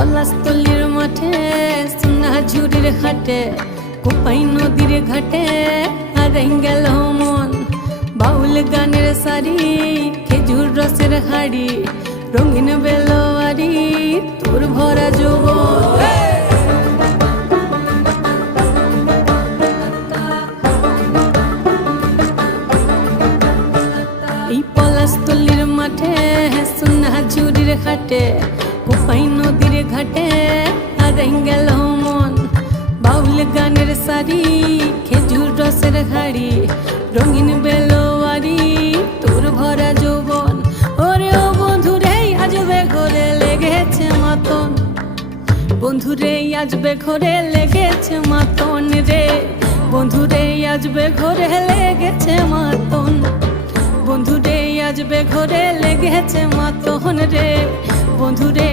পলাশতলির মাঠে সোনা ঝুড়ির হাটে কোপাই নদীর ঘাটে হারাই গেল মন। বাউল গানের সারি খেজুর রসের হাড়ি রঙিন বেলোয়ারি তোর ভরা যৌবন। এই পলাশতলির মাঠে সোনা ঝুড়ির হাটে কোপাই নদীর ঘাটে হারাই গেল মন। বাউল গানের সারি খেজুর রসের হাড়ি রঙিন বেলোয়ারি তোর ভরা যৌবন। ওরে ও বন্ধুরে আজবে ঘরে লেগেছে মাতন, বন্ধুরে আজবে ঘরে লেগেছে মাতন রে, বন্ধুরে আজবে ঘরে লেগেছে মাতন, বন্ধুরে আজবে ঘরে লেগেছে মাতন রে, বন্ধুরে।